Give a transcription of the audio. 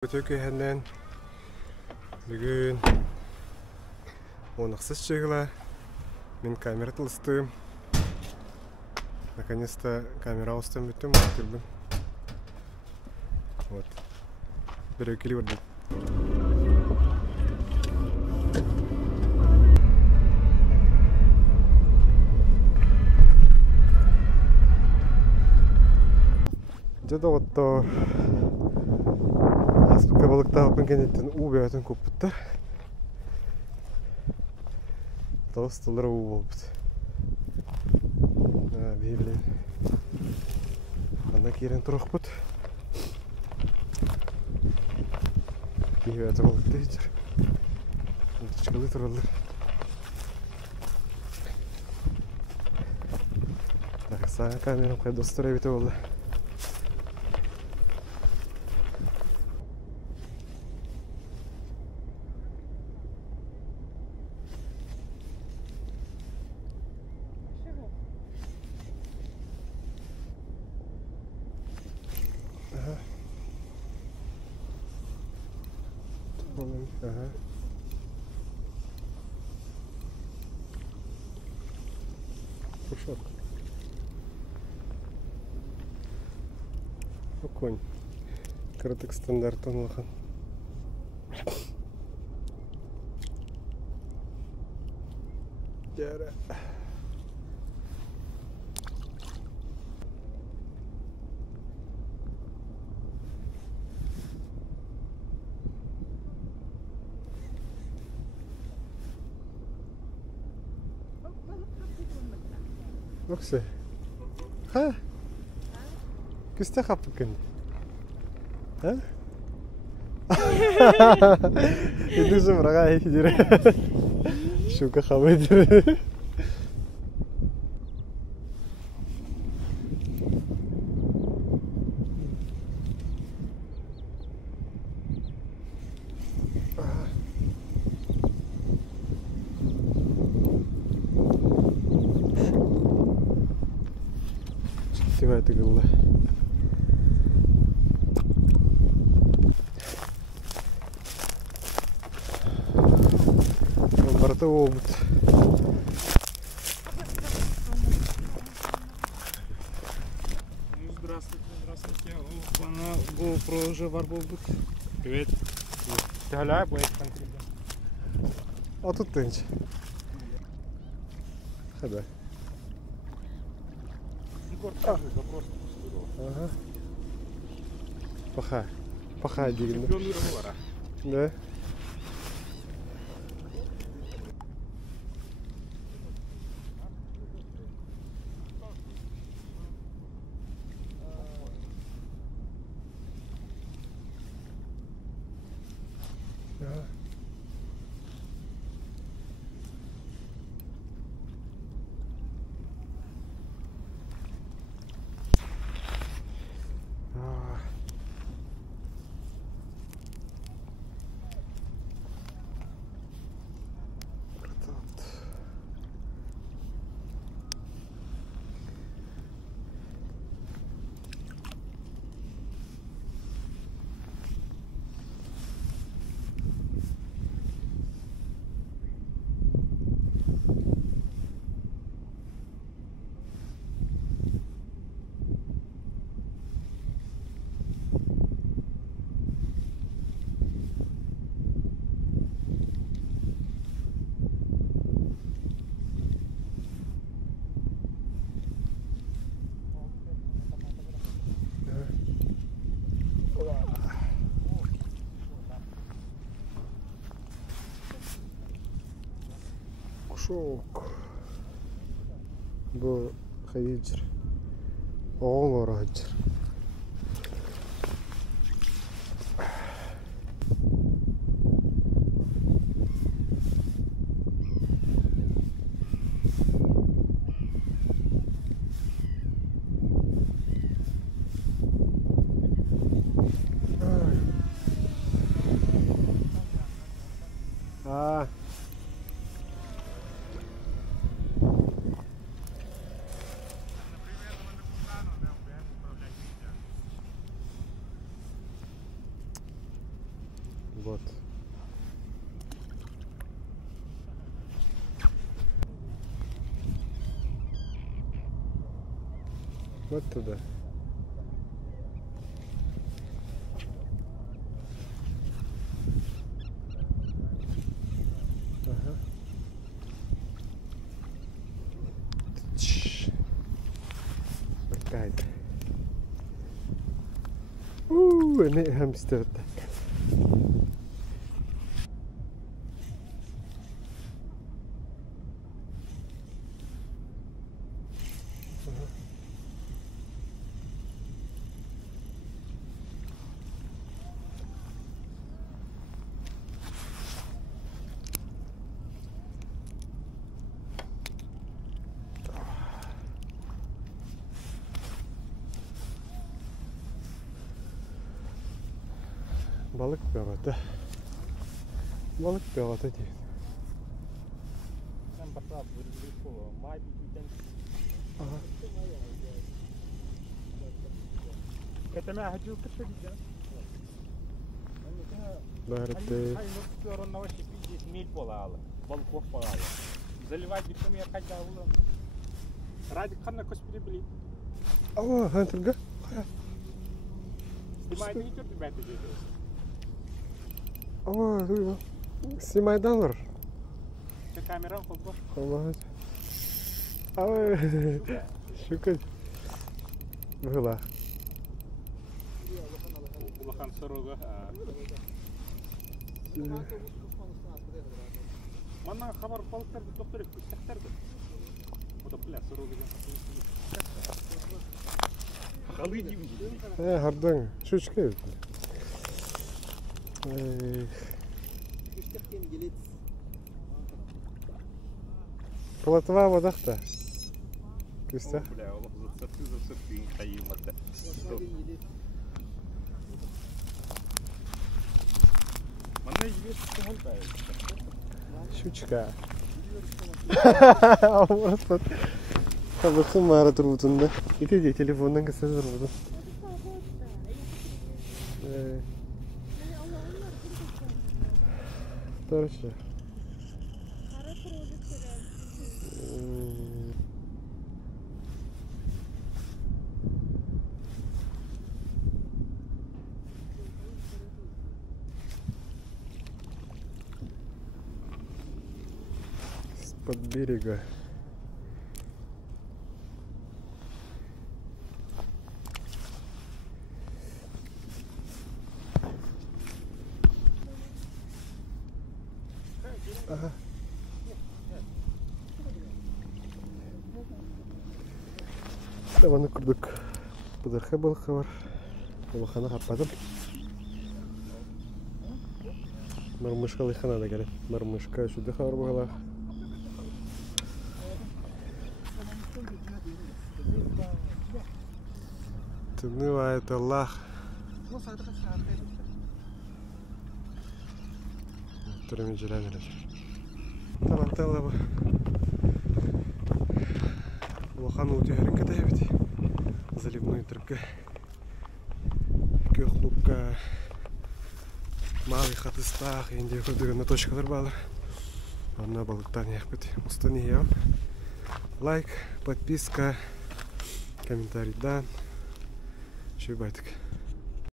Көтөкөһөннән бүгүн онықсыз чыгыла. Мен камера тылыстым. Наконец-то камера устым бүттім, өттірбім. Вот. Бір өкілі көрдім. Жада отто аспыка балыкта опын кенеттен убеятын көп бұттар. Толстылары у болбыт. Бейбілен. Анда керен тұрақ бұт. Бейбеятын балыкта ежір. Тұчқылы тұралар. Тақса камерам қай достыр әбеті болды. Пушок. Конь. Краток стандарт он лохан. Дяра. Okse. Ha? Küste kapı kın. Ha? İdüsü bırağa hicire. Şuka kavaydır. Это было. Бортовой обут. Здравствуйте, здравствуйте. Бана GoPro уже var bulduk. Evet. Hala bu ekran. А тут тынч. Хада. Ага. Паха. Паха дегенде. Чемпион мира var ha. Да. Кушок. Bu hayıcır. Oğul var hayıcır. Вот. Вот туда. Ага. Какая-то. Ini hamster. Balık piyavata. Balık piyavata değil. Sen batığa bir kolu. May bir Aha. Keteme hacı kıtı diyeceğim. Бәрте. Заливать битум я хотя бы. Ради канна кос прибыли. Ава, хантырга. Снимай не тёрту бәте деді. Ава, хуйба. Снимайдан бар. Ты камеран қолды. Аллах. Ава. Шүкір. Бұла. Улахан сырығы. Мана хабар балықтарды доктор ек күстәктәрді. O da bilen sırығы gen. Қалый деймін. Hardan. Шүчке. Платва водақта. Күстә. Бля, ол зацепты қайымады. Мана ебеш көңіл бәйі. Щучка. Просто табықы мары тұрбутында. Итеде телефондан кісі тұрбуды. Точно. С-под берега. Ага. Даваны күрдік. Бұдырқы балыққа бар. Балыққаны қаппадым. Мармышқа лайқана да келеді. Мармышқа үшуді қабар бағалақ. Тынывает Аллах. Түрімен желен әлі. Таланталы бұл. Улахан өтеғерін кәді әбет. Заливной трюкка. Көқлукка. Малый қатыстақ. Енді көздігінна точкалар балы. Анна балықтан яқпет. Ұстан еям. Лайк, подписка, комментарийдан. Шөй байтық.